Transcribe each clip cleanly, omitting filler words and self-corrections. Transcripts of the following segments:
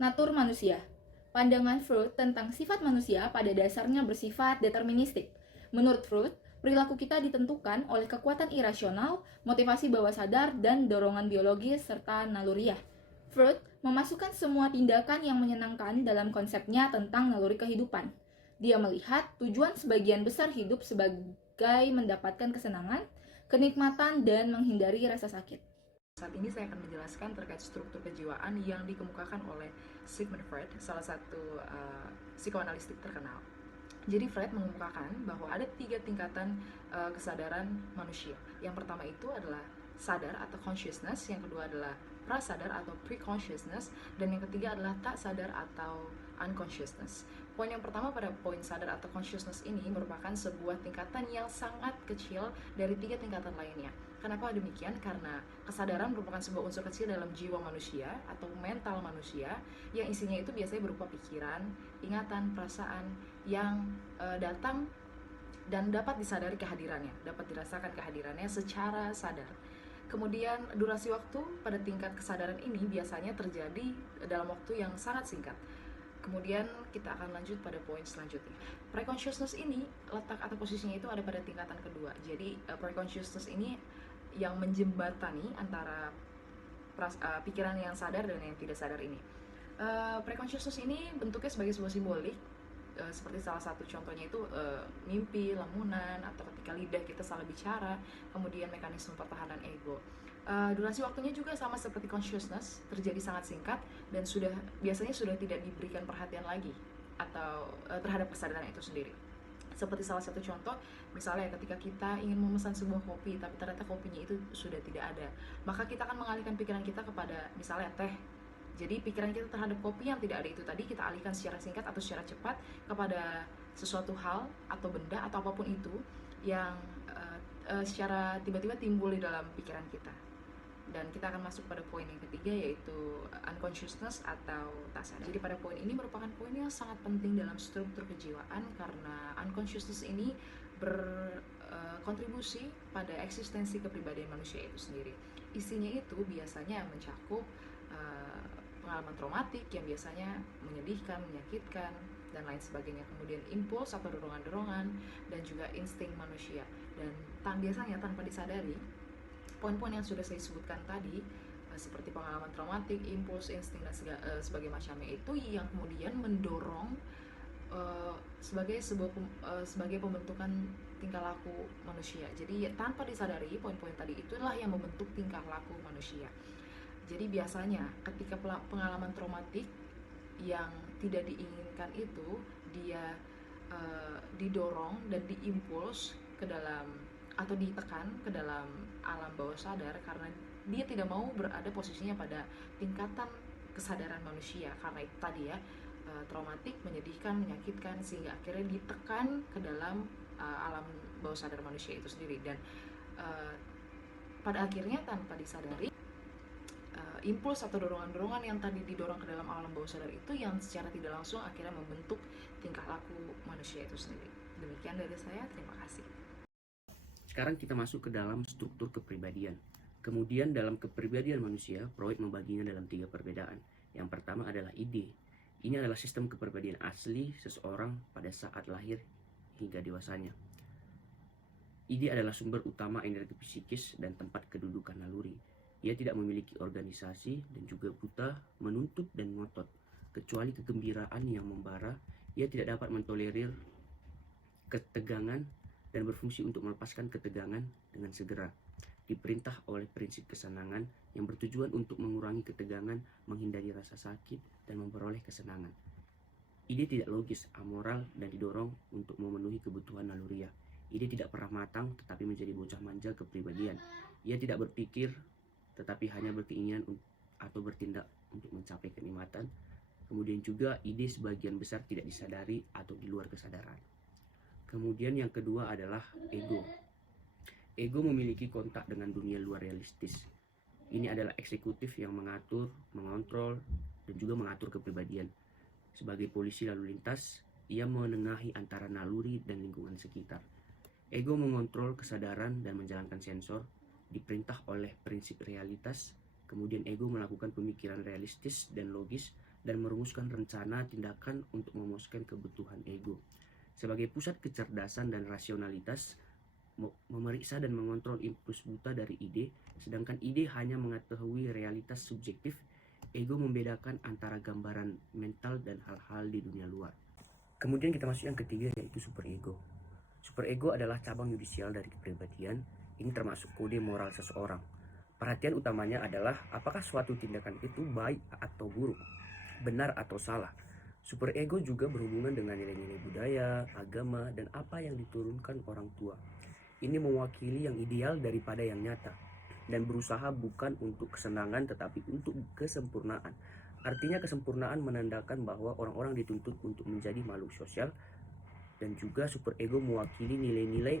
Natur manusia. Pandangan Freud tentang sifat manusia pada dasarnya bersifat deterministik. Menurut Freud, perilaku kita ditentukan oleh kekuatan irasional, motivasi bawah sadar, dan dorongan biologis serta naluriah. Freud memasukkan semua tindakan yang menyenangkan dalam konsepnya tentang naluri kehidupan. Dia melihat tujuan sebagian besar hidup sebagai mendapatkan kesenangan, kenikmatan, dan menghindari rasa sakit. Saat ini saya akan menjelaskan terkait struktur kejiwaan yang dikemukakan oleh Sigmund Freud, salah satu psikoanalistik terkenal. Jadi Freud mengemukakan bahwa ada 3 tingkatan kesadaran manusia. Yang pertama itu adalah sadar atau consciousness, yang kedua adalah prasadar atau pre-consciousness, dan yang ketiga adalah tak sadar atau unconsciousness. Poin yang pertama pada poin sadar atau consciousness ini merupakan sebuah tingkatan yang sangat kecil dari 3 tingkatan lainnya. Kenapa demikian? Karena kesadaran merupakan sebuah unsur kecil dalam jiwa manusia atau mental manusia yang isinya itu biasanya berupa pikiran, ingatan, perasaan yang datang dan dapat disadari kehadirannya, dapat dirasakan kehadirannya secara sadar. Kemudian durasi waktu pada tingkat kesadaran ini biasanya terjadi dalam waktu yang sangat singkat. Kemudian kita akan lanjut pada poin selanjutnya. Pre-consciousness ini letak atau posisinya itu ada pada tingkatan kedua. Jadi pre-consciousness ini yang menjembatani antara pikiran yang sadar dan yang tidak sadar ini. Pre-consciousness ini bentuknya sebagai sebuah simbolik, seperti salah satu contohnya itu mimpi, lamunan, atau ketika lidah kita salah bicara, kemudian mekanisme pertahanan ego. Durasi waktunya juga sama seperti consciousness, terjadi sangat singkat dan biasanya sudah tidak diberikan perhatian lagi atau terhadap kesadaran itu sendiri. Seperti salah satu contoh, misalnya ketika kita ingin memesan sebuah kopi tapi ternyata kopinya itu sudah tidak ada, maka kita akan mengalihkan pikiran kita kepada misalnya teh. Jadi pikiran kita terhadap kopi yang tidak ada itu tadi kita alihkan secara singkat atau secara cepat kepada sesuatu hal atau benda atau apapun itu yang secara tiba-tiba timbul di dalam pikiran kita. Dan kita akan masuk pada poin yang ketiga, yaitu unconsciousness atau tak sadar. Jadi pada poin ini merupakan poin yang sangat penting dalam struktur kejiwaan karena unconsciousness ini berkontribusi pada eksistensi kepribadian manusia itu sendiri. Isinya itu biasanya mencakup pengalaman traumatik yang biasanya menyedihkan, menyakitkan, dan lain sebagainya. Kemudian impuls atau dorongan-dorongan dan juga insting manusia. Dan biasanya tanpa disadari, poin-poin yang sudah saya sebutkan tadi seperti pengalaman traumatik, impuls, insting dan sebagai macamnya itu yang kemudian mendorong sebagai pembentukan tingkah laku manusia. Jadi tanpa disadari poin-poin tadi itulah yang membentuk tingkah laku manusia. Jadi biasanya ketika pengalaman traumatik yang tidak diinginkan itu dia didorong dan diimpuls ke dalam atau ditekan ke dalam alam bawah sadar karena dia tidak mau berada posisinya pada tingkatan kesadaran manusia karena itu tadi ya, traumatik, menyedihkan, menyakitkan, sehingga akhirnya ditekan ke dalam alam bawah sadar manusia itu sendiri. Dan pada akhirnya tanpa disadari impuls atau dorongan-dorongan yang tadi didorong ke dalam alam bawah sadar itu yang secara tidak langsung akhirnya membentuk tingkah laku manusia itu sendiri. Demikian dari saya, terima kasih. Sekarang kita masuk ke dalam struktur kepribadian. Kemudian dalam kepribadian manusia, Freud membaginya dalam 3 perbedaan. Yang pertama adalah ide. Ini adalah sistem kepribadian asli seseorang pada saat lahir hingga dewasanya. Ide adalah sumber utama energi psikis dan tempat kedudukan naluri. Ia tidak memiliki organisasi dan juga buta, menuntut dan ngotot. Kecuali kegembiraan yang membara, ia tidak dapat mentolerir ketegangan dan berfungsi untuk melepaskan ketegangan dengan segera. Diperintah oleh prinsip kesenangan yang bertujuan untuk mengurangi ketegangan, menghindari rasa sakit, dan memperoleh kesenangan. Ide tidak logis, amoral, dan didorong untuk memenuhi kebutuhan naluriah. Ide tidak pernah matang, tetapi menjadi bocah manja kepribadian. Ia tidak berpikir, tetapi hanya berkeinginan atau bertindak untuk mencapai kenikmatan. Kemudian juga ide sebagian besar tidak disadari atau di luar kesadaran. Kemudian yang kedua adalah ego. Ego memiliki kontak dengan dunia luar realistis. Ini adalah eksekutif yang mengatur, mengontrol, dan juga mengatur kepribadian. Sebagai polisi lalu lintas, ia menengahi antara naluri dan lingkungan sekitar. Ego mengontrol kesadaran dan menjalankan sensor, diperintah oleh prinsip realitas. Kemudian ego melakukan pemikiran realistis dan logis dan merumuskan rencana tindakan untuk memuaskan kebutuhan ego. Sebagai pusat kecerdasan dan rasionalitas, memeriksa dan mengontrol impuls buta dari ide, sedangkan ide hanya mengetahui realitas subjektif. Ego membedakan antara gambaran mental dan hal-hal di dunia luar. Kemudian kita masuk yang ketiga, yaitu superego. Superego adalah cabang yudisial dari kepribadian. Ini termasuk kode moral seseorang. Perhatian utamanya adalah apakah suatu tindakan itu baik atau buruk, benar atau salah. Superego juga berhubungan dengan nilai-nilai budaya, agama, dan apa yang diturunkan orang tua. Ini mewakili yang ideal daripada yang nyata, dan berusaha bukan untuk kesenangan tetapi untuk kesempurnaan. Artinya kesempurnaan menandakan bahwa orang-orang dituntut untuk menjadi makhluk sosial, dan juga superego mewakili nilai-nilai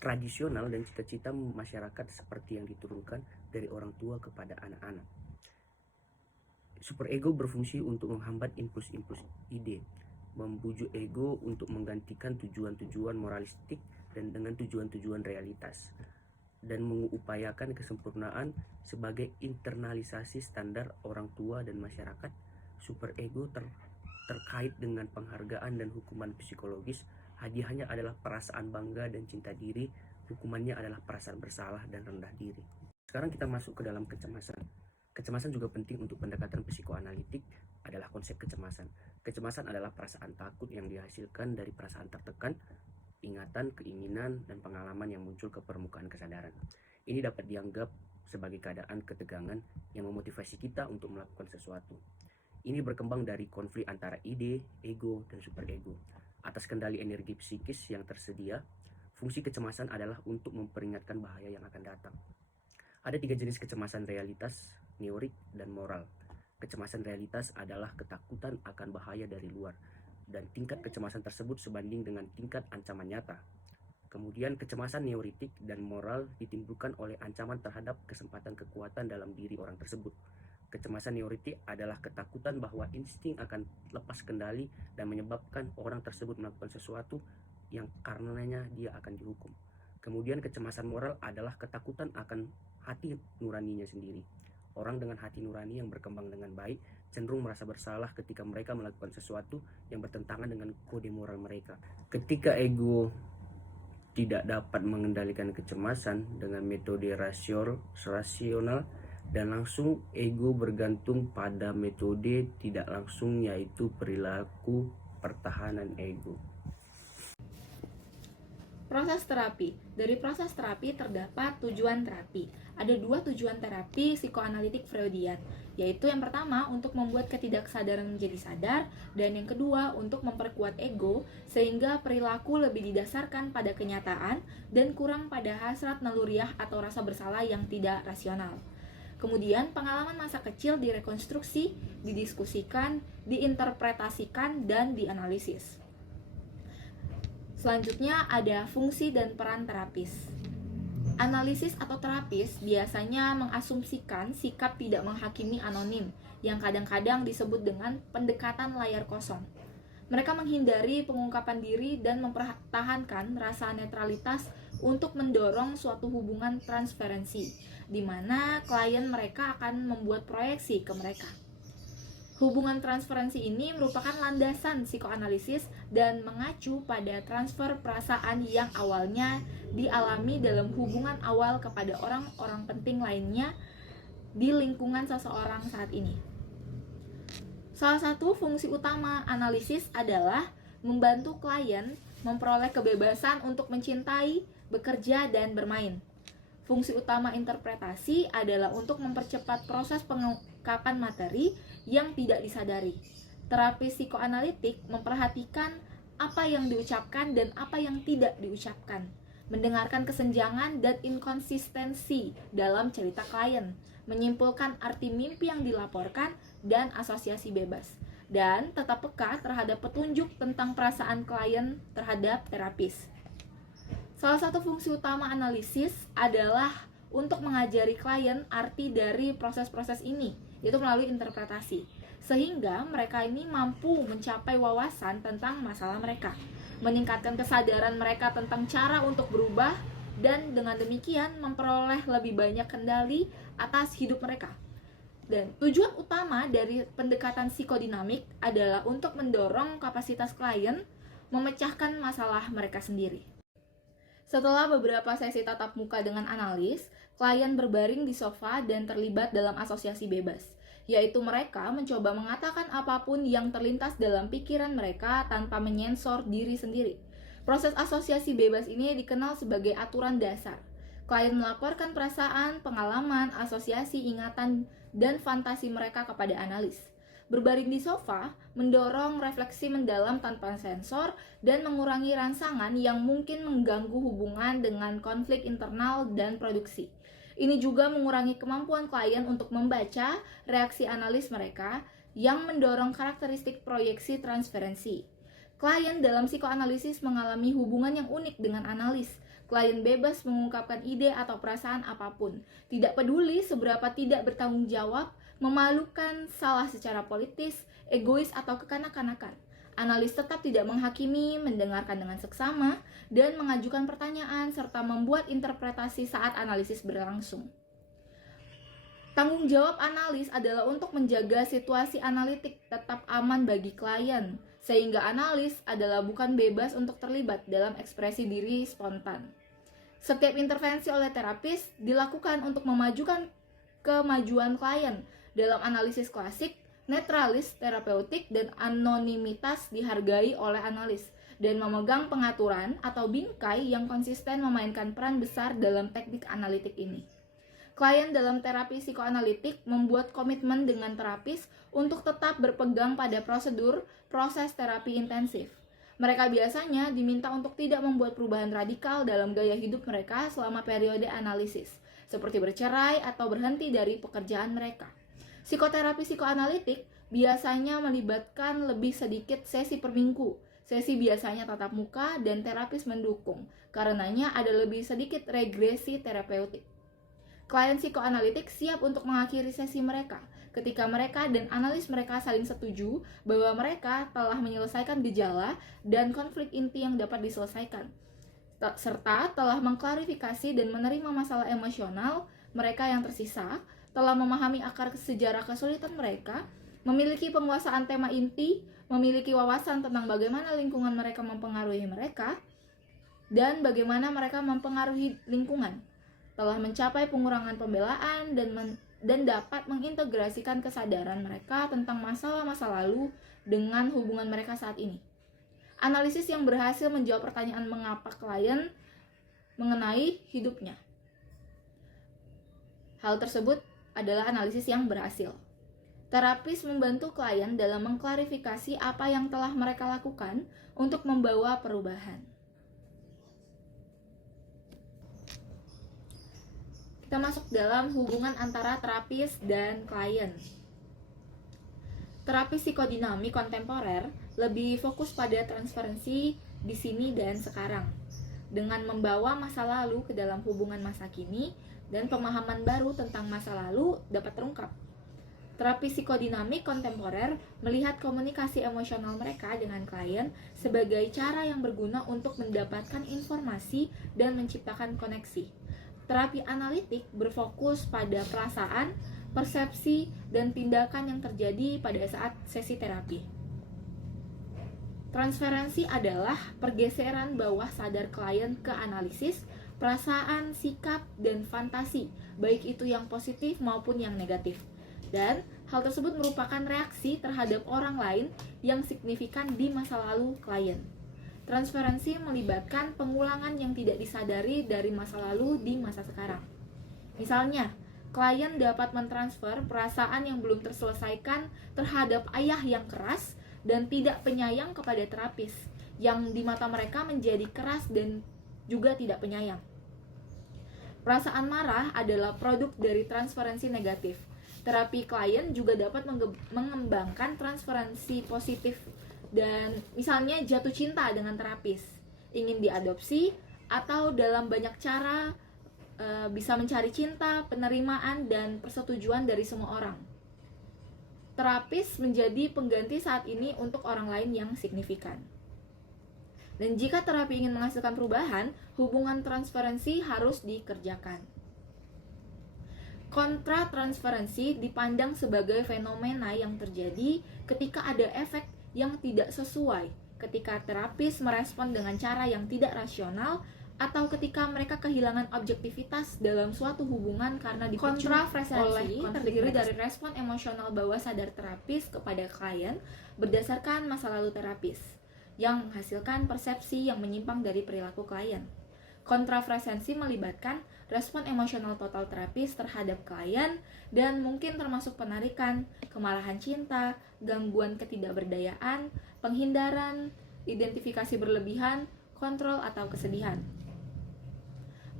tradisional dan cita-cita masyarakat seperti yang diturunkan dari orang tua kepada anak-anak. Superego berfungsi untuk menghambat impuls-impuls ide, membujuk ego untuk menggantikan tujuan-tujuan moralistik dan dengan tujuan-tujuan realitas, dan mengupayakan kesempurnaan sebagai internalisasi standar orang tua dan masyarakat. Superego terkait dengan penghargaan dan hukuman psikologis. Hadiahnya adalah perasaan bangga dan cinta diri, hukumannya adalah perasaan bersalah dan rendah diri. Sekarang kita masuk ke dalam kecemasan. Kecemasan juga penting untuk pendekatan psikoanalitik adalah konsep kecemasan. Kecemasan adalah perasaan takut yang dihasilkan dari perasaan tertekan, ingatan, keinginan, dan pengalaman yang muncul ke permukaan kesadaran. Ini dapat dianggap sebagai keadaan ketegangan yang memotivasi kita untuk melakukan sesuatu. Ini berkembang dari konflik antara ide, ego, dan superego. Atas kendali energi psikis yang tersedia, fungsi kecemasan adalah untuk memperingatkan bahaya yang akan datang. Ada 3 jenis kecemasan: realitas, neurik, dan moral. Kecemasan realitas adalah ketakutan akan bahaya dari luar, dan tingkat kecemasan tersebut sebanding dengan tingkat ancaman nyata. Kemudian kecemasan neuritik dan moral ditimbulkan oleh ancaman terhadap kesempatan kekuatan dalam diri orang tersebut. Kecemasan neuritik adalah ketakutan bahwa insting akan lepas kendali dan menyebabkan orang tersebut melakukan sesuatu yang karenanya dia akan dihukum. Kemudian kecemasan moral adalah ketakutan akan hati nuraninya sendiri. Orang dengan hati nurani yang berkembang dengan baik cenderung merasa bersalah ketika mereka melakukan sesuatu yang bertentangan dengan kode moral mereka. Ketika ego tidak dapat mengendalikan kecemasan dengan metode rasional dan langsung, ego bergantung pada metode tidak langsung, yaitu perilaku pertahanan ego. Proses terapi. Dari proses terapi terdapat tujuan terapi. Ada 2 tujuan terapi psikoanalitik Freudian, yaitu yang pertama untuk membuat ketidaksadaran menjadi sadar, dan yang kedua untuk memperkuat ego sehingga perilaku lebih didasarkan pada kenyataan dan kurang pada hasrat naluriah atau rasa bersalah yang tidak rasional. Kemudian pengalaman masa kecil direkonstruksi, didiskusikan, diinterpretasikan, dan dianalisis. Selanjutnya ada fungsi dan peran terapis. Analisis atau terapis biasanya mengasumsikan sikap tidak menghakimi anonim, yang kadang-kadang disebut dengan pendekatan layar kosong. Mereka menghindari pengungkapan diri dan mempertahankan rasa netralitas untuk mendorong suatu hubungan transferensi, di mana klien mereka akan membuat proyeksi ke mereka. Hubungan transferensi ini merupakan landasan psikoanalisis dan mengacu pada transfer perasaan yang awalnya dialami dalam hubungan awal kepada orang-orang penting lainnya di lingkungan seseorang saat ini. Salah satu fungsi utama analisis adalah membantu klien memperoleh kebebasan untuk mencintai, bekerja, dan bermain. Fungsi utama interpretasi adalah untuk mempercepat proses pengungkapan materi yang tidak disadari. Terapi psikoanalitik memperhatikan apa yang diucapkan dan apa yang tidak diucapkan, mendengarkan kesenjangan dan inkonsistensi dalam cerita klien, menyimpulkan arti mimpi yang dilaporkan dan asosiasi bebas, dan tetap peka terhadap petunjuk tentang perasaan klien terhadap terapis. Salah satu fungsi utama analisis adalah untuk mengajari klien arti dari proses-proses ini, yaitu melalui interpretasi, sehingga mereka ini mampu mencapai wawasan tentang masalah mereka, meningkatkan kesadaran mereka tentang cara untuk berubah, dan dengan demikian memperoleh lebih banyak kendali atas hidup mereka. Dan tujuan utama dari pendekatan psikodinamik adalah untuk mendorong kapasitas klien memecahkan masalah mereka sendiri. Setelah beberapa sesi tatap muka dengan analis, klien berbaring di sofa dan terlibat dalam asosiasi bebas, yaitu mereka mencoba mengatakan apapun yang terlintas dalam pikiran mereka tanpa menyensor diri sendiri. Proses asosiasi bebas ini dikenal sebagai aturan dasar. Klien melaporkan perasaan, pengalaman, asosiasi, ingatan, dan fantasi mereka kepada analis. Berbaring di sofa mendorong refleksi mendalam tanpa sensor dan mengurangi rangsangan yang mungkin mengganggu hubungan dengan konflik internal dan produksi. Ini juga mengurangi kemampuan klien untuk membaca reaksi analis mereka yang mendorong karakteristik proyeksi transferensi. Klien dalam psikoanalisis mengalami hubungan yang unik dengan analis. Klien bebas mengungkapkan ide atau perasaan apapun, tidak peduli seberapa tidak bertanggung jawab, memalukan, salah secara politis, egois, atau kekanak-kanakan. Analis tetap tidak menghakimi, mendengarkan dengan seksama, dan mengajukan pertanyaan serta membuat interpretasi saat analisis berlangsung. Tanggung jawab analis adalah untuk menjaga situasi analitik tetap aman bagi klien, sehingga analis adalah bukan bebas untuk terlibat dalam ekspresi diri spontan. Setiap intervensi oleh terapis dilakukan untuk memajukan kemajuan klien. Dalam analisis klasik, netralis, terapeutik, dan anonimitas dihargai oleh analis dan memegang pengaturan atau bingkai yang konsisten memainkan peran besar dalam teknik analitik ini. Klien dalam terapi psikoanalitik membuat komitmen dengan terapis untuk tetap berpegang pada prosedur proses terapi intensif. Mereka biasanya diminta untuk tidak membuat perubahan radikal dalam gaya hidup mereka selama periode analisis, seperti bercerai atau berhenti dari pekerjaan mereka. Psikoterapi psikoanalitik biasanya melibatkan lebih sedikit sesi per minggu. Sesi biasanya tatap muka dan terapis mendukung. Karenanya ada lebih sedikit regresi terapeutik. Klien psikoanalitik siap untuk mengakhiri sesi mereka ketika mereka dan analis mereka saling setuju bahwa mereka telah menyelesaikan gejala dan konflik inti yang dapat diselesaikan, serta telah mengklarifikasi dan menerima masalah emosional mereka yang tersisa, telah memahami akar sejarah kesulitan mereka, memiliki penguasaan tema inti, memiliki wawasan tentang bagaimana lingkungan mereka mempengaruhi mereka, dan bagaimana mereka mempengaruhi lingkungan, telah mencapai pengurangan pembelaan dan dapat mengintegrasikan kesadaran mereka tentang masalah-masa lalu dengan hubungan mereka saat ini. Analisis yang berhasil menjawab pertanyaan mengapa klien mengenai hidupnya. Hal tersebut adalah analisis yang berhasil. Terapis membantu klien dalam mengklarifikasi apa yang telah mereka lakukan untuk membawa perubahan. Kita masuk dalam hubungan antara terapis dan klien. Terapi psikodinamik kontemporer lebih fokus pada transferensi di sini dan sekarang, dengan membawa masa lalu ke dalam hubungan masa kini dan pemahaman baru tentang masa lalu dapat terungkap. Terapi psikodinamik kontemporer melihat komunikasi emosional mereka dengan klien sebagai cara yang berguna untuk mendapatkan informasi dan menciptakan koneksi. Terapi analitik berfokus pada perasaan, persepsi, dan tindakan yang terjadi pada saat sesi terapi. Transferensi adalah pergeseran bawah sadar klien ke analisis, perasaan, sikap, dan fantasi, baik itu yang positif maupun yang negatif. Dan hal tersebut merupakan reaksi terhadap orang lain yang signifikan di masa lalu klien. Transferensi melibatkan pengulangan yang tidak disadari dari masa lalu di masa sekarang. Misalnya, klien dapat mentransfer perasaan yang belum terselesaikan terhadap ayah yang keras dan tidak penyayang kepada terapis, yang di mata mereka menjadi keras dan juga tidak penyayang. Perasaan marah adalah produk dari transferensi negatif. Terapi klien juga dapat mengembangkan transferensi positif dan misalnya jatuh cinta dengan terapis, ingin diadopsi, atau dalam banyak cara bisa mencari cinta, penerimaan, dan persetujuan dari semua orang. Terapis menjadi pengganti saat ini untuk orang lain yang signifikan. Dan jika terapi ingin menghasilkan perubahan, hubungan transferensi harus dikerjakan. Kontratransferensi dipandang sebagai fenomena yang terjadi ketika ada efek yang tidak sesuai, ketika terapis merespon dengan cara yang tidak rasional, atau ketika mereka kehilangan objektivitas dalam suatu hubungan karena dipicu oleh terdiri dari respon emosional bawah sadar terapis kepada klien berdasarkan masa lalu terapis, yang menghasilkan persepsi yang menyimpang dari perilaku klien. Kontrafresensi melibatkan respon emosional total terapis terhadap klien dan mungkin termasuk penarikan, kemarahan cinta, gangguan ketidakberdayaan, penghindaran, identifikasi berlebihan, kontrol atau kesedihan.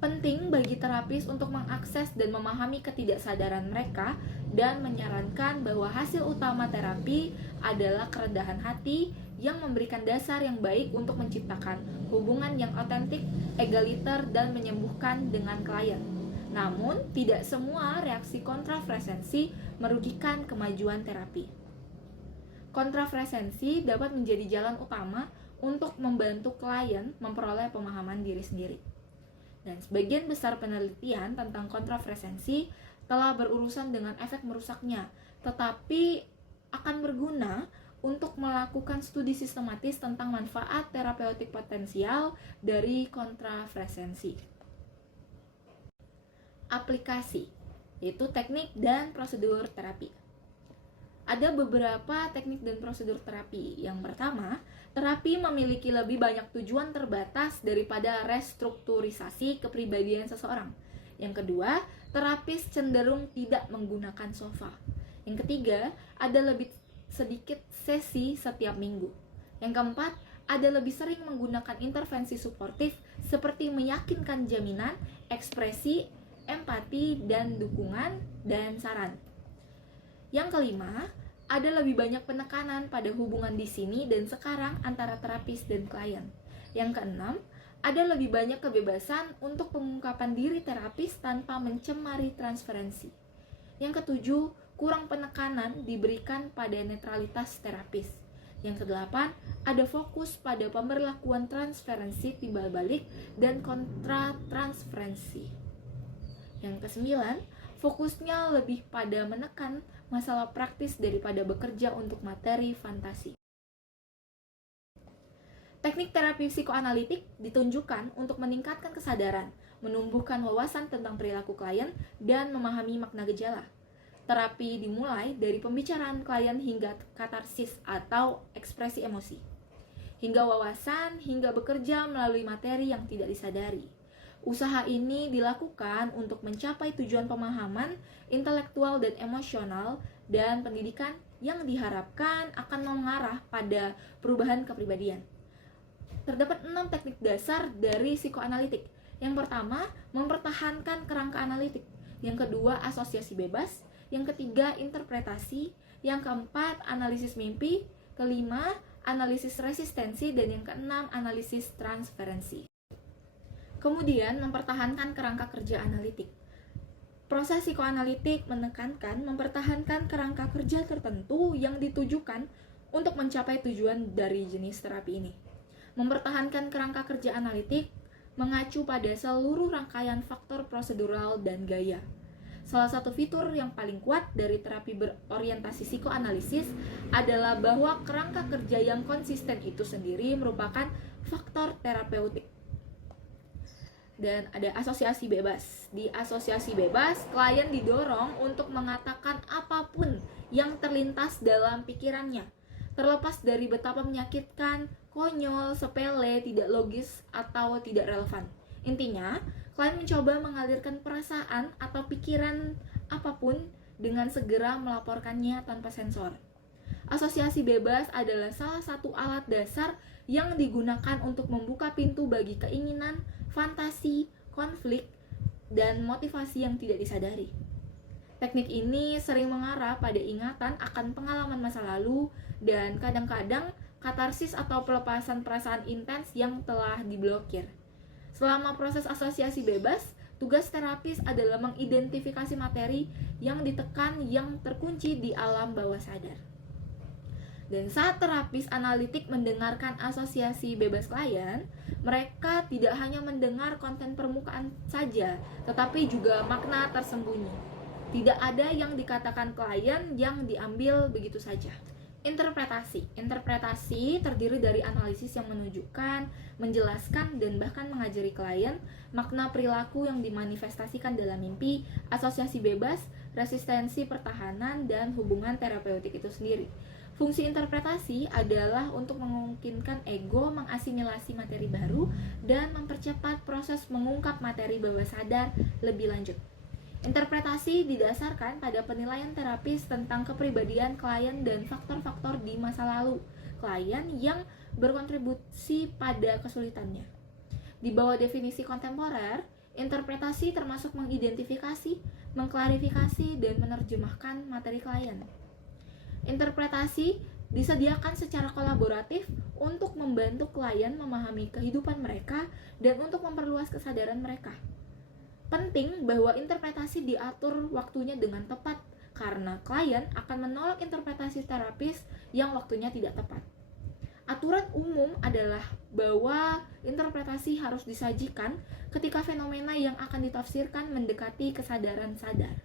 Penting bagi terapis untuk mengakses dan memahami ketidaksadaran mereka dan menyarankan bahwa hasil utama terapi adalah kerendahan hati yang memberikan dasar yang baik untuk menciptakan hubungan yang otentik, egaliter, dan menyembuhkan dengan klien. Namun, tidak semua reaksi kontrafresensi merugikan kemajuan terapi. Kontrafresensi dapat menjadi jalan utama untuk membantu klien memperoleh pemahaman diri sendiri. Dan sebagian besar penelitian tentang kontrafresensi telah berurusan dengan efek merusaknya, tetapi akan berguna untuk melakukan studi sistematis tentang manfaat terapeutik potensial dari kontrafresensi. Aplikasi, yaitu teknik dan prosedur terapi. Ada beberapa teknik dan prosedur terapi. Yang pertama, terapi memiliki lebih banyak tujuan terbatas daripada restrukturisasi kepribadian seseorang. Yang kedua, terapis cenderung tidak menggunakan sofa. Yang ketiga, ada lebih sedikit sesi setiap minggu. Yang keempat, ada lebih sering menggunakan intervensi suportif seperti meyakinkan jaminan, ekspresi, empati, dan dukungan, dan saran. Yang kelima, ada lebih banyak penekanan pada hubungan di sini dan sekarang antara terapis dan klien. Yang keenam, ada lebih banyak kebebasan untuk pengungkapan diri terapis tanpa mencemari transferensi. Yang ketujuh, kurang penekanan diberikan pada netralitas terapis. Yang kedelapan, ada fokus pada pemberlakuan transferensi timbal balik dan kontra transferensi. Yang kesembilan, fokusnya lebih pada menekan masalah praktis daripada bekerja untuk materi fantasi. Teknik terapi psikoanalitik ditunjukkan untuk meningkatkan kesadaran, menumbuhkan wawasan tentang perilaku klien, dan memahami makna gejala. Terapi dimulai dari pembicaraan klien hingga katarsis atau ekspresi emosi, hingga wawasan, hingga bekerja melalui materi yang tidak disadari. Usaha ini dilakukan untuk mencapai tujuan pemahaman, intelektual dan emosional, dan pendidikan yang diharapkan akan mengarah pada perubahan kepribadian. Terdapat 6 teknik dasar dari psikoanalitik. Yang pertama, mempertahankan kerangka analitik. Yang kedua, asosiasi bebas. Yang ketiga, interpretasi. Yang keempat, analisis mimpi. Kelima, analisis resistensi. Dan yang keenam, analisis transferensi. Kemudian, mempertahankan kerangka kerja analitik. Proses psikoanalitik menekankan mempertahankan kerangka kerja tertentu yang ditujukan untuk mencapai tujuan dari jenis terapi ini. Mempertahankan kerangka kerja analitik mengacu pada seluruh rangkaian faktor prosedural dan gaya. Salah satu fitur yang paling kuat dari terapi berorientasi psikoanalisis adalah bahwa kerangka kerja yang konsisten itu sendiri merupakan faktor terapeutik. Dan ada asosiasi bebas. Di asosiasi bebas, klien didorong untuk mengatakan apapun yang terlintas dalam pikirannya, terlepas dari betapa menyakitkan, konyol, sepele, tidak logis, atau tidak relevan. Intinya, klien mencoba mengalirkan perasaan atau pikiran apapun dengan segera melaporkannya tanpa sensor. Asosiasi bebas adalah salah satu alat dasar yang digunakan untuk membuka pintu bagi keinginan, fantasi, konflik, dan motivasi yang tidak disadari. Teknik ini sering mengarah pada ingatan akan pengalaman masa lalu dan kadang-kadang katarsis atau pelepasan perasaan intens yang telah diblokir. Selama proses asosiasi bebas, tugas terapis adalah mengidentifikasi materi yang ditekan yang terkunci di alam bawah sadar. Dan saat terapis analitik mendengarkan asosiasi bebas klien, mereka tidak hanya mendengar konten permukaan saja, tetapi juga makna tersembunyi. Tidak ada yang dikatakan klien yang diambil begitu saja. Interpretasi terdiri dari analisis yang menunjukkan, menjelaskan, dan bahkan mengajari klien makna perilaku yang dimanifestasikan dalam mimpi, asosiasi bebas, resistensi pertahanan, dan hubungan terapeutik itu sendiri. Fungsi interpretasi adalah untuk memungkinkan ego mengasimilasi materi baru dan mempercepat proses mengungkap materi bawah sadar lebih lanjut. Interpretasi didasarkan pada penilaian terapis tentang kepribadian klien dan faktor-faktor di masa lalu klien yang berkontribusi pada kesulitannya. Di bawah definisi kontemporer, interpretasi termasuk mengidentifikasi, mengklarifikasi, dan menerjemahkan materi klien. Interpretasi disediakan secara kolaboratif untuk membantu klien memahami kehidupan mereka dan untuk memperluas kesadaran mereka. Penting bahwa interpretasi diatur waktunya dengan tepat karena klien akan menolak interpretasi terapis yang waktunya tidak tepat. Aturan umum adalah bahwa interpretasi harus disajikan ketika fenomena yang akan ditafsirkan mendekati kesadaran sadar.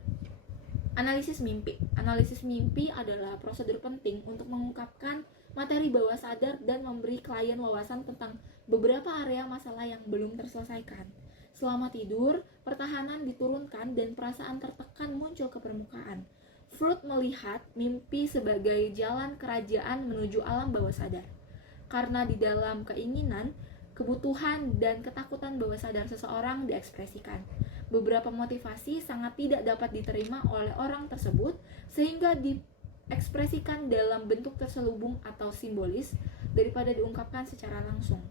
Analisis mimpi. Analisis mimpi adalah prosedur penting untuk mengungkapkan materi bawah sadar dan memberi klien wawasan tentang beberapa area masalah yang belum terselesaikan. Selama tidur, pertahanan diturunkan dan perasaan tertekan muncul ke permukaan. Freud melihat mimpi sebagai jalan kerajaan menuju alam bawah sadar. Karena di dalam keinginan, kebutuhan, dan ketakutan bawah sadar seseorang diekspresikan. Beberapa motivasi sangat tidak dapat diterima oleh orang tersebut sehingga diekspresikan dalam bentuk terselubung atau simbolis daripada diungkapkan secara langsung.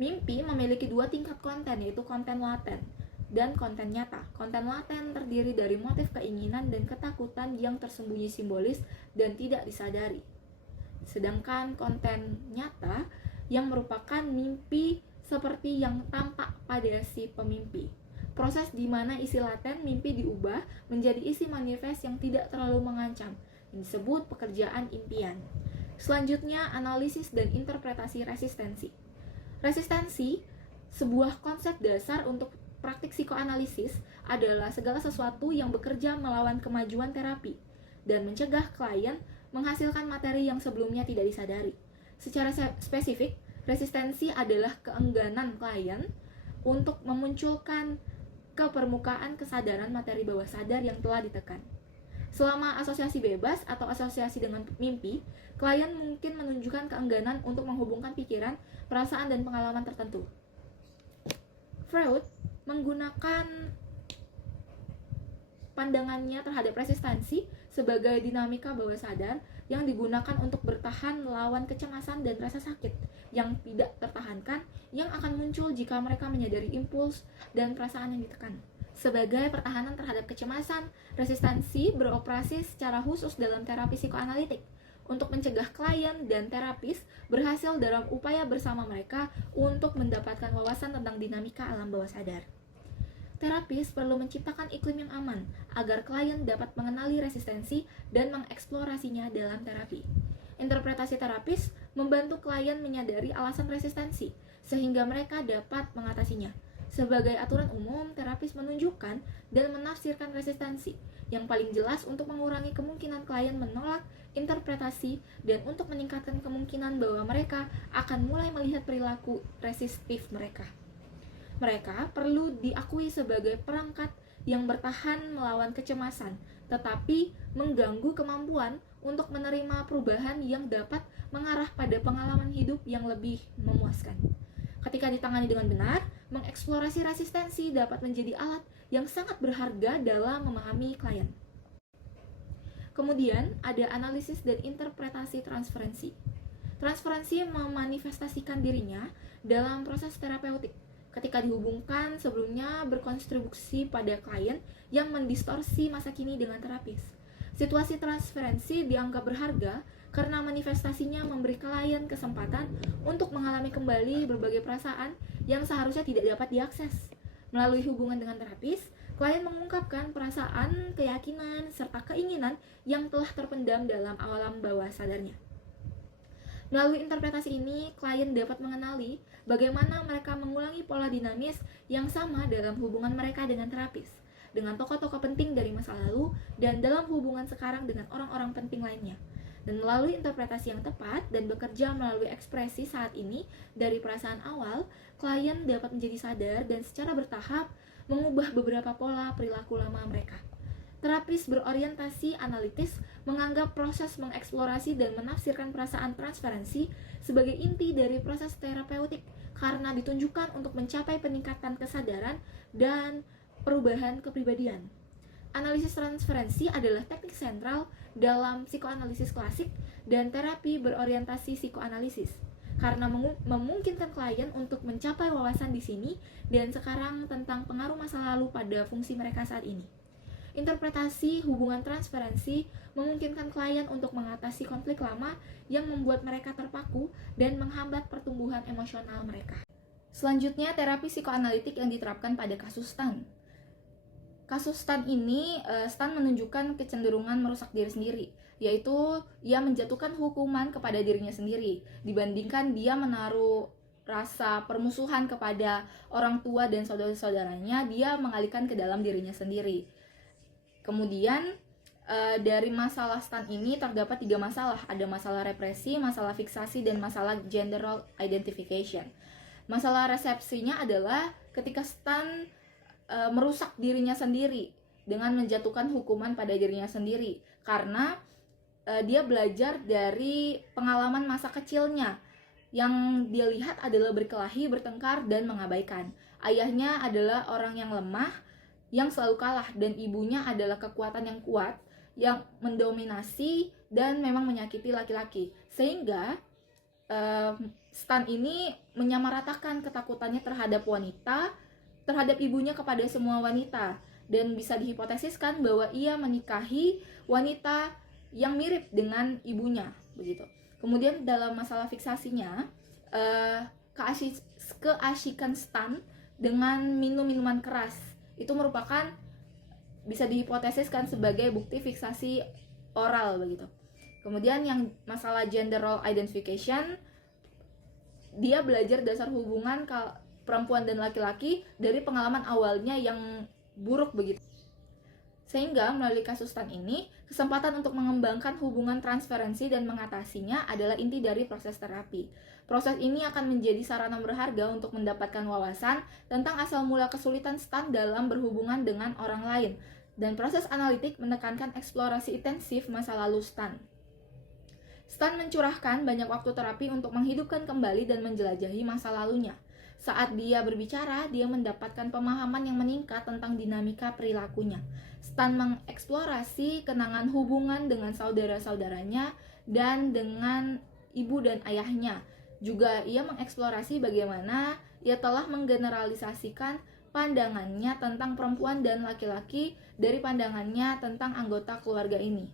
Mimpi memiliki dua tingkat konten, yaitu konten laten dan konten nyata. Konten laten terdiri dari motif keinginan dan ketakutan yang tersembunyi simbolis dan tidak disadari. Sedangkan konten nyata yang merupakan mimpi seperti yang tampak pada si pemimpi. Proses di mana isi laten mimpi diubah menjadi isi manifest yang tidak terlalu mengancam, yang disebut pekerjaan impian. Selanjutnya, analisis dan interpretasi resistensi. Resistensi, sebuah konsep dasar untuk praktik psikoanalisis, adalah segala sesuatu yang bekerja melawan kemajuan terapi dan mencegah klien menghasilkan materi yang sebelumnya tidak disadari. Secara spesifik, resistensi adalah keengganan klien untuk memunculkan ke permukaan kesadaran materi bawah sadar yang telah ditekan. Selama asosiasi bebas atau asosiasi dengan mimpi, klien mungkin menunjukkan keengganan untuk menghubungkan pikiran, perasaan, dan pengalaman tertentu. Freud menggunakan pandangannya terhadap resistensi sebagai dinamika bawah sadar yang digunakan untuk bertahan melawan kecemasan dan rasa sakit yang tidak tertahankan yang akan muncul jika mereka menyadari impuls dan perasaan yang ditekan. Sebagai pertahanan terhadap kecemasan, resistensi beroperasi secara khusus dalam terapi psikoanalitik untuk mencegah klien dan terapis berhasil dalam upaya bersama mereka untuk mendapatkan wawasan tentang dinamika alam bawah sadar. Terapis perlu menciptakan iklim yang aman agar klien dapat mengenali resistensi dan mengeksplorasinya dalam terapi. Interpretasi terapis membantu klien menyadari alasan resistensi sehingga mereka dapat mengatasinya. Sebagai aturan umum, terapis menunjukkan dan menafsirkan resistensi yang paling jelas untuk mengurangi kemungkinan klien menolak interpretasi dan untuk meningkatkan kemungkinan bahwa mereka akan mulai melihat perilaku resistif mereka. Mereka perlu diakui sebagai perangkat yang bertahan melawan kecemasan, tetapi mengganggu kemampuan untuk menerima perubahan yang dapat mengarah pada pengalaman hidup yang lebih memuaskan. Ketika ditangani dengan benar, mengeksplorasi resistensi dapat menjadi alat yang sangat berharga dalam memahami klien. Kemudian, ada analisis dan interpretasi transferensi. Transferensi memanifestasikan dirinya dalam proses terapeutik ketika dihubungkan sebelumnya berkontribusi pada klien yang mendistorsi masa kini dengan terapis. Situasi transferensi dianggap berharga karena manifestasinya memberi klien kesempatan untuk mengalami kembali berbagai perasaan yang seharusnya tidak dapat diakses. Melalui hubungan dengan terapis, klien mengungkapkan perasaan, keyakinan, serta keinginan yang telah terpendam dalam alam bawah sadarnya. Melalui interpretasi ini, klien dapat mengenali bagaimana mereka mengulangi pola dinamis yang sama dalam hubungan mereka dengan terapis. dengan tokoh-tokoh penting dari masa lalu dan dalam hubungan sekarang dengan orang-orang penting lainnya. Dan melalui interpretasi yang tepat dan bekerja melalui ekspresi saat ini dari perasaan awal, klien dapat menjadi sadar dan secara bertahap mengubah beberapa pola perilaku lama mereka. Terapis berorientasi analitis menganggap proses mengeksplorasi dan menafsirkan perasaan transferensi sebagai inti dari proses terapeutik karena ditunjukkan untuk mencapai peningkatan kesadaran dan perubahan kepribadian. Analisis transferensi adalah teknik sentral dalam psikoanalisis klasik dan terapi berorientasi psikoanalisis karena memungkinkan klien untuk mencapai wawasan di sini dan sekarang tentang pengaruh masa lalu pada fungsi mereka saat ini. Interpretasi hubungan transferensi memungkinkan klien untuk mengatasi konflik lama yang membuat mereka terpaku dan menghambat pertumbuhan emosional mereka. Selanjutnya, terapi psikoanalitik yang diterapkan pada kasus Stan. Kasus Stan ini, Stan menunjukkan kecenderungan merusak diri sendiri, yaitu ia menjatuhkan hukuman kepada dirinya sendiri, dibandingkan dia menaruh rasa permusuhan kepada orang tua dan saudara-saudaranya, dia mengalihkan ke dalam dirinya sendiri. Kemudian, dari masalah Stan ini terdapat 3 masalah, ada masalah represi, masalah fiksasi, dan masalah gender role identification. Masalah resepsinya adalah ketika Stan merusak dirinya sendiri dengan menjatuhkan hukuman pada dirinya sendiri karena dia belajar dari pengalaman masa kecilnya yang dia lihat adalah berkelahi, bertengkar, dan mengabaikan. Ayahnya adalah orang yang lemah, yang selalu kalah, dan ibunya adalah kekuatan yang kuat, yang mendominasi dan memang menyakiti laki-laki. Sehingga Stan ini menyamaratakan ketakutannya terhadap wanita, terhadap ibunya kepada semua wanita, dan bisa dihipotesiskan bahwa ia menikahi wanita yang mirip dengan ibunya, begitu. Kemudian dalam masalah fiksasinya, keasikan Stan dengan minum minuman keras itu merupakan bisa dihipotesiskan sebagai bukti fiksasi oral, begitu. Kemudian yang masalah gender role identification, dia belajar dasar hubungan perempuan dan laki-laki dari pengalaman awalnya yang buruk, begitu. Sehingga melalui kasus Stan ini, kesempatan untuk mengembangkan hubungan transferensi dan mengatasinya adalah inti dari proses terapi. Proses ini akan menjadi sarana berharga untuk mendapatkan wawasan tentang asal mula kesulitan Stan dalam berhubungan dengan orang lain. Dan proses analitik menekankan eksplorasi intensif masa lalu Stan. Stan mencurahkan banyak waktu terapi untuk menghidupkan kembali dan menjelajahi masa lalunya. Saat dia berbicara, dia mendapatkan pemahaman yang meningkat tentang dinamika perilakunya. Stan mengeksplorasi kenangan hubungan dengan saudara-saudaranya dan dengan ibu dan ayahnya. Juga ia mengeksplorasi bagaimana ia telah menggeneralisasikan pandangannya tentang perempuan dan laki-laki dari pandangannya tentang anggota keluarga ini.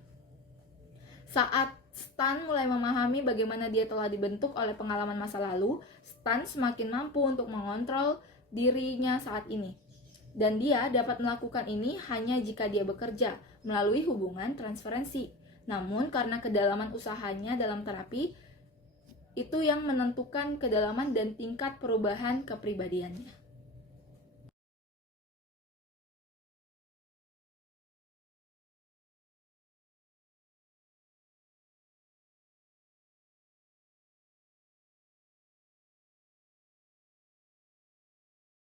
Saat Stan mulai memahami bagaimana dia telah dibentuk oleh pengalaman masa lalu, Stan semakin mampu untuk mengontrol dirinya saat ini. Dan dia dapat melakukan ini hanya jika dia bekerja melalui hubungan transferensi. Namun karena kedalaman usahanya dalam terapi, itu yang menentukan kedalaman dan tingkat perubahan kepribadiannya.